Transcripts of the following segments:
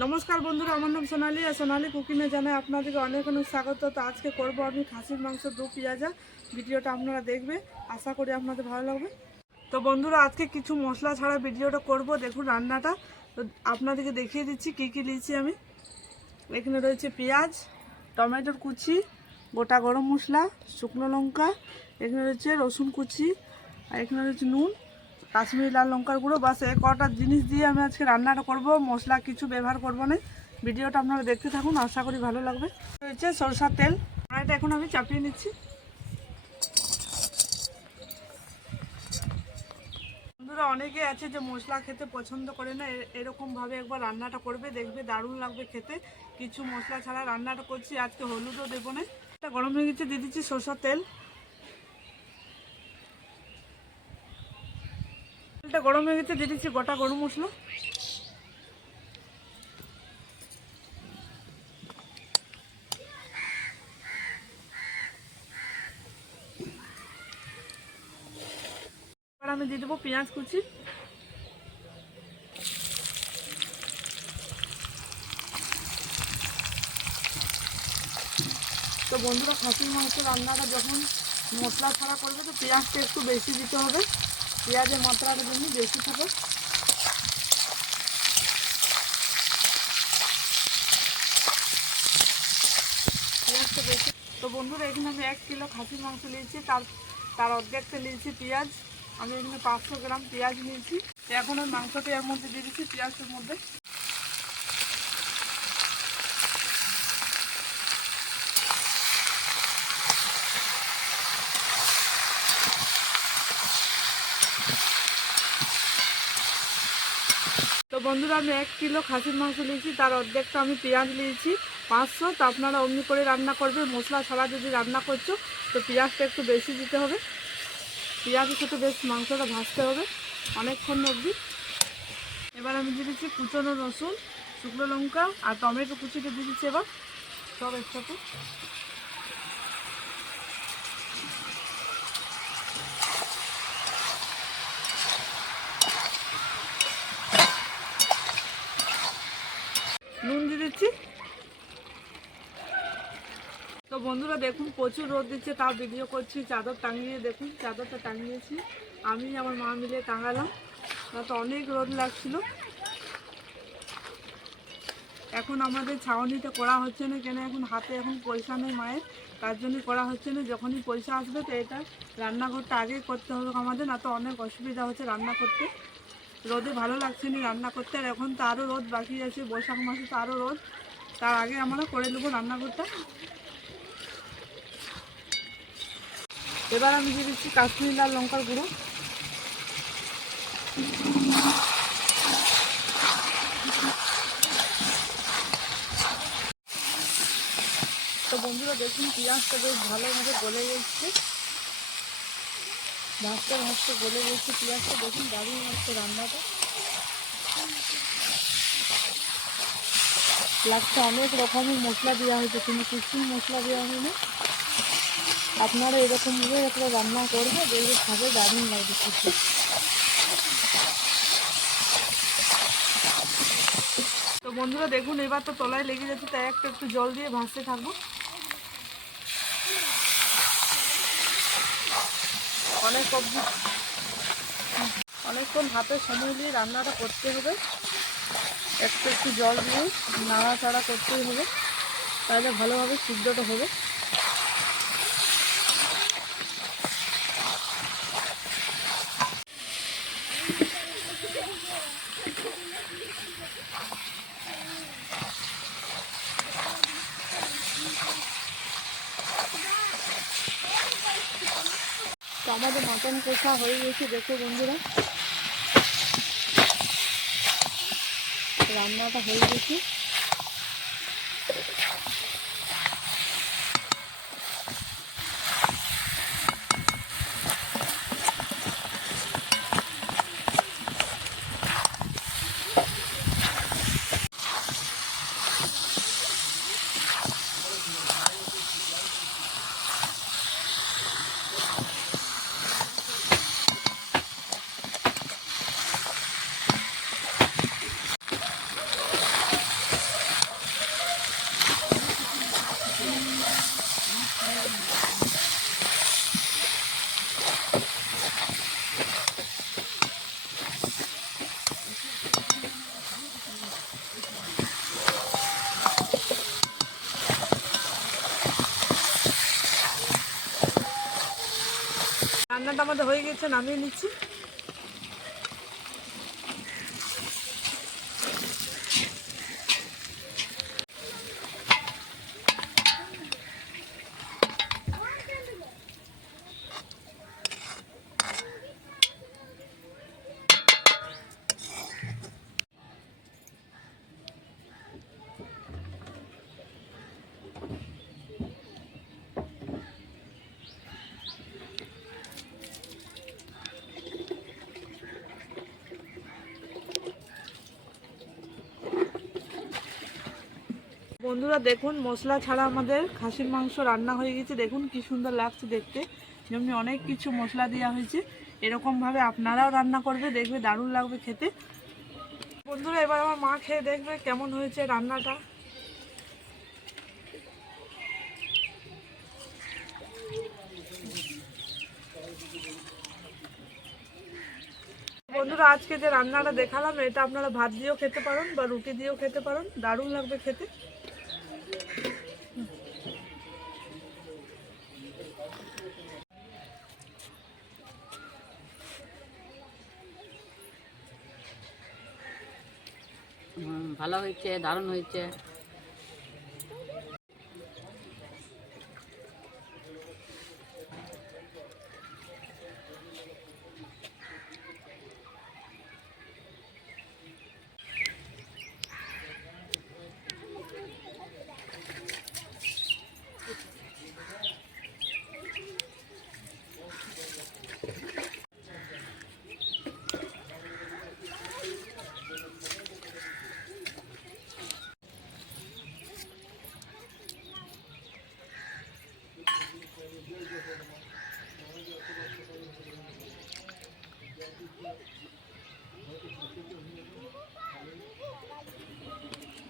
নমস্কার বন্ধুরা, আমার নাম সোনালি আর সোনালি কুকিংয়ে জানাই আপনাদেরকে অনেক অনেক স্বাগত। তো আজকে করব আমি খাসির মাংস দু পেঁয়াজা। ভিডিওটা আপনারা দেখবে, আশা করি আপনাদের ভালো লাগবে। তো বন্ধুরা, আজকে কিছু মশলা ছাড়া ভিডিওটা করব। দেখুন রান্নাটা, তো আপনাদেরকে দেখিয়ে দিচ্ছি কী কী নিয়েছি আমি। এখানে রয়েছে পেঁয়াজ, টমেটোর কুচি, গোটা গরম মশলা, শুকনো লঙ্কা, এখানে রয়েছে রসুন কুচি, আর এখানে রয়েছে নুন, কাশ্মীরি লাল লঙ্কার গুঁড়ো। বাস এই কটা জিনিস দিয়ে আমি আজকে রান্নাটা করব, মশলা কিছু ব্যবহার করব না। ভিডিওটা আপনারা দেখতে থাকুন, আশা করি ভালো লাগবে। রয়েছে সরষার তেল, এটা এখন আমি চাপিয়ে নিচ্ছি। বন্ধুরা, অনেকে আছে যে মশলা খেতে পছন্দ করে না, এরকমভাবে একবার রান্নাটা করবে, দেখবে দারুণ লাগবে খেতে। কিছু মশলা ছাড়া রান্নাটা করছি, আজকে হলুদও দেবো না। এটা গরম হয়ে গেছে, দিয়ে দিচ্ছি সরষার তেল। তেলটা গরম হয়ে গেছে, দিয়ে দিচ্ছি গোটা গরম মশলা। এবার আমি দিয়ে দেবো পেঁয়াজ কুচি। তো বন্ধুরা, খাসির মাংস রান্নাটা যখন মশলা ছাড়া করবে তো পেঁয়াজটা একটু বেশি দিতে হবে, পেঁয়াজের মাত্রাটা যেমনি বেশি থাকে। পেঁয়াজটা বেশি। তো বন্ধুরা, এখানে আমি 1 কিলো খাসির মাংস নিয়েছি, তার অর্ধেকটা নিয়েছি পেঁয়াজ। আমি এখানে 500 গ্রাম পেঁয়াজ নিয়েছি। এখন ওই মাংসটা এর মধ্যে দিয়ে দিচ্ছি, পেঁয়াজের মধ্যে। তো বন্ধুরা, আমি 1 কিলো খাসির মাংস নিয়েছি, তার অর্ধেকটা আমি পেঁয়াজ নিয়েছি 500। তো আপনারা অমনি করে রান্না করবে, মশলা ছাড়া যদি রান্না করছো তো পেঁয়াজটা একটু বেশি দিতে হবে। পেঁয়াজের সাথে বেশ মাংসটা ভাজতে হবে অনেকক্ষণ অবধি। এবার আমি দিয়ে দিচ্ছি কুচনো রসুন, শুকনো লঙ্কা আর টমেটো কুচিটা দিয়ে দিচ্ছি। এবার সব একসাথে। নুন দিয়ে দিচ্ছি। তো বন্ধুরা দেখুন, প্রচুর রোদ দিচ্ছে, তাও ভিডিও করছি। চাদর টাঙিয়ে দেখুন, চাদরটা টাঙিয়েছি আমি আমার মা মিলে টাঙালাম, না তো অনেক রোদ লাগছিল। এখন আমাদের ছাউনিটা করা হচ্ছে না, কেন এখন হাতে এখন পয়সা নেই মায়ের, তার জন্যই করা হচ্ছে না। যখনই পয়সা আসবে তো এটা রান্নাঘরটা আগেই করতে হবে আমাদের, না তো অনেক অসুবিধা হচ্ছে রান্না করতে। রোদে ভালো লাগছে না রান্না করতে, আর এখন তো আরও রোদ বাকি আছে, বৈশাখ মাসে তো আরও রোদ। তার আগে আমরা করে নেবো রান্নাঘরটা। এবার আমি দিয়ে দিচ্ছি কাশ্মীরি লাল লঙ্কার গুঁড়ো। তো বন্ধুরা দেখুন, পেঁয়াজটা বেশ ভালোভাবে গলে গেছে, ভাজতে ভাজতে গলে গেছে পেঁয়াজটা। দেখুন দারুণ লাগছে রান্নাটা, লাগছে অনেক রকমের মশলা দেওয়া হয়েছে, কিন্তু কিছুই মশলা দেওয়া হয়নি। আপনারা এরকমভাবে একটা রান্না করবে, দেখবে খাবে দারুণ লাগবে খেতে। তো বন্ধুরা দেখুন, এবার তো তলায় লেগে যাচ্ছে, তাই একটু জল দিয়ে ভাজতে থাকবো। অনেকক্ষণ হাতে সময় দিয়ে রান্নাটা করতে হবে, একটু জল দিয়ে নাড়াচাড়া করতেই হবে, তাহলে ভালোভাবে সিদ্ধটা হবে। তো আমাদের মটন কষা হয়ে গেছে, দেখো বন্ধুরা রান্নাটা হয়ে গেছে। রান্নাটা আমাদের হয়ে গেছে, নামিয়ে নিচ্ছি। বন্ধুরা দেখুন, মশলা ছাড়া আমাদের খাসির মাংস রান্না হয়ে গেছে। দেখুন কি সুন্দর লাগছে দেখতে, যেমনি অনেক কিছু মশলা দেওয়া হয়েছে। এরকমভাবে আপনারাও রান্না করবে, দেখবে দারুণ লাগবে খেতে। বন্ধুরা এবার আমার মা খেয়ে দেখবে কেমন হয়েছে রান্নাটা। বন্ধুরা আজকে যে রান্নাটা দেখালাম, এটা আপনারা ভাত দিয়েও খেতে পারেন বা রুটি দিয়েও খেতে পারেন, দারুণ লাগবে খেতে। ভালো হয়েছে, দারুণ হয়েছে।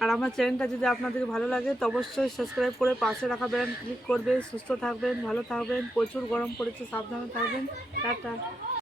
আর আমার চ্যানেলটা যদি আপনাদের ভালো লাগে তো অবশ্যই সাবস্ক্রাইব করে পাশে রাখা বেল ক্লিক করবে। সুস্থ থাকবেন, ভালো থাকবেন, প্রচুর গরম পড়েছে, সাবধানে থাকবেন। টাটা।